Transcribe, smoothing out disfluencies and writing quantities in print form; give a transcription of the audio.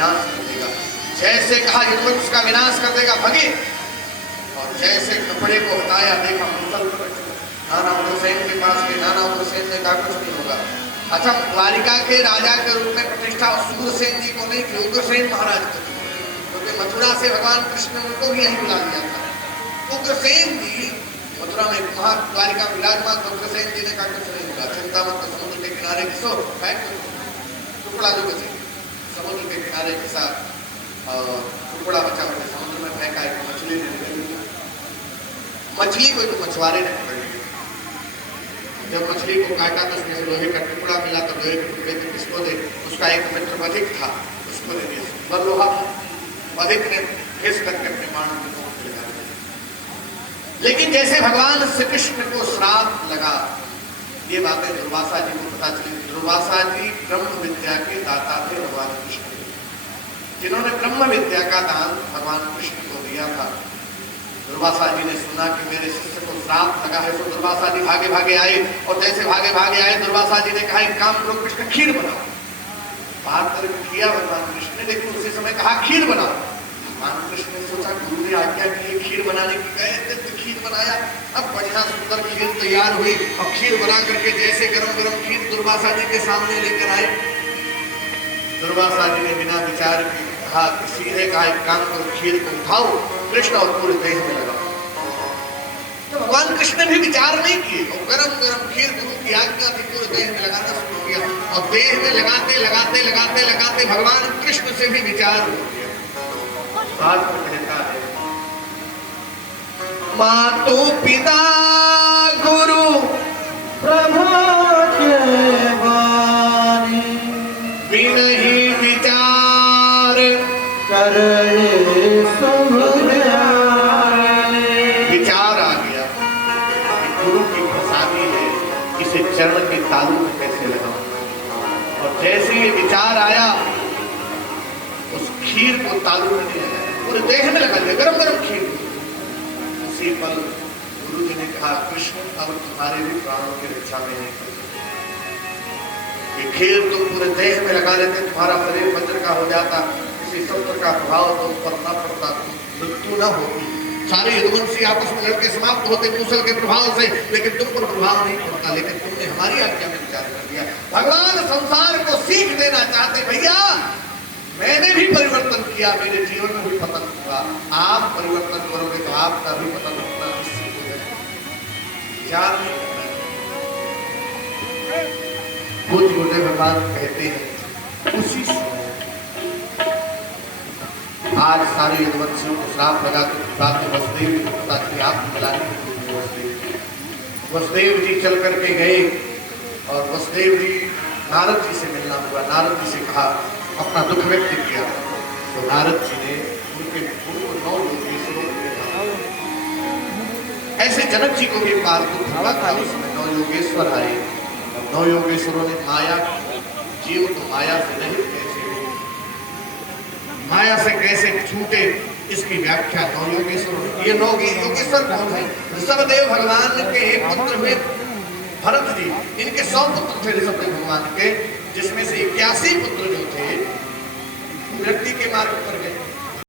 विनाश कर देगा। जैसे कहा युद्धवंश का विनाश कर देगा भगे, और जैसे कपड़े को हटाया देखा मुसल नाना उग्रसेन के पास गए। नाना उग्रसेन ने कहा कुछ नहीं होगा। अच्छा, द्वारिका के राजा के रूप में प्रतिष्ठा उग्रसेन जी को नहीं थी, उग्रसेन महाराज को थी, क्योंकि मथुरा से भगवान कृष्ण ने उनको भी यही बुला दिया था। उग्रसेन जी मथुरा में वहां द्वारिका विराजमान, तो उग्रसेन जी ने कहा कुछ नहीं होगा, चिंता मत, समुद्र के किनारे घिसो, फेंक टुकड़ा जो बचे समुद्र के किनारे घिसा और टुकड़ा बचा हुआ समुद्र में फेंका। एक मछली ने निकल लिया, मछली को तो मछुआरे ने पकड़ लिया। जब मछली को काटा तो उसमें से लोहे का टुकड़ा मिला, तो लोहे के टुकड़े को किसको दे? उसका एक मित्र वधिक था, उसको दे दिया। सुंदर लोहा था, वधिक ने घिस करके अपने बाण को मुख लगा दिया। लेकिन जैसे भगवान श्री कृष्ण को श्राप लगा, ये बातें दुर्वासा जी को पता चली। दुर्वासा जी ब्रह्म विद्या के दाता थे भगवान कृष्ण, जिन्होंने ब्रह्म विद्या का दान भगवान कृष्ण को दिया था। दुर्वासा जी ने सुना कि मेरे शिष्य को श्राप लगा है, तो दुर्वासा जी भागे भागे आए, और जैसे भागे भागे आए दुर्वासा जी ने कहा एक काम करो, कृष्ण खीर बनाओ। बात करके किया भगवान कृष्ण ने, लेकिन उसी समय कहा खीर बनाओ। भगवान कृष्ण ने सोचा गुरु ने आज्ञा की खीर बनाने की, गए तो खीर बनाया। अब बढ़िया सुंदर खीर तैयार हुई, और खीर बना करके जैसे गरम गरम खीर दुर्वासा जी के सामने लेकर आए। दुर्वासा जी ने बिना विचार के कहा, सीधे कहा एक काम करो, खीर को उठाओ कृष्ण और पूरे देह में लगाओ। तो भगवान कृष्ण ने भी विचार नहीं किए, और गरम गरम खीर गुरु की आज्ञा थी, पूरे देह में लगाना शुरू किया। और देह में लगाते लगाते लगाते लगाते भगवान कृष्ण से भी विचार हो गया। बात में कहता है, मातु पिता गुरु प्रभु के वाणी, बिनहि विचार करने विचार आ गया कि गुरु की प्रसादी है, इसे चरण के तालू में कैसे लगाऊं। और जैसे ये विचार आया, उस खीर को तालू में नहीं लगाया, पूरे देह में लगा दिया, गरम गरम खीर। उसी पल गुरु जी ने कहा, कृष्ण अब तुम्हारे भी प्राणों की रक्षा में नहीं कर सकते। ये खीर तुम पूरे देह में लगा लेते, तुम्हारा शरीर वज्र का हो जाता, किसी शस्त्र का प्रभाव तो पर न पड़ता, मृत्यु न होती, सारे यदुवंशी आपस में लड़के समाप्त होते मूसल के प्रभाव से, लेकिन तुम पर प्रभाव नहीं पड़ता। लेकिन तुमने हमारी आज्ञा में विचार कर दिया। भगवान संसार को सीख देना चाहते, भैया मैंने भी परिवर्तन किया, मेरे जीवन में भी पतन हुआ, आप परिवर्तन करोगे तो आपका भी पतन होना निश्चित हो जाएगा। विचार नहीं करना। कुछ गुरुदेव भगवान कहते हैं, उसी आज सारे यदुवंशियों को श्राप लगा के रात में वसुदेव जी को पता चली आप मिलाने। वसुदेव जी चल करके गए, और वसुदेव जी नारद जी से मिलना हुआ। नारद जी से कहा, अपना दुख व्यक्त किया। तो नारद जी ने उनके 9 योगेश्वरों को कहा। ऐसे जनक जी को भी एक बार दुख हुआ था, उसमें 9 योगेश्वर आए। 9 योगेश्वरों ने माया, जीव तो माया से नहीं कैसे, माया से कैसे छूटे, इसकी व्याख्या 9 योगेश्वर। ये 9 योगेश्वर कौन है? ऋषभदेव भगवान के पुत्र में भरत जी, इनके 100 पुत्र थे ऋषभदेव भगवान के, जिसमें से 81 पुत्र जो थे मृत्यु के मार्ग पर गए।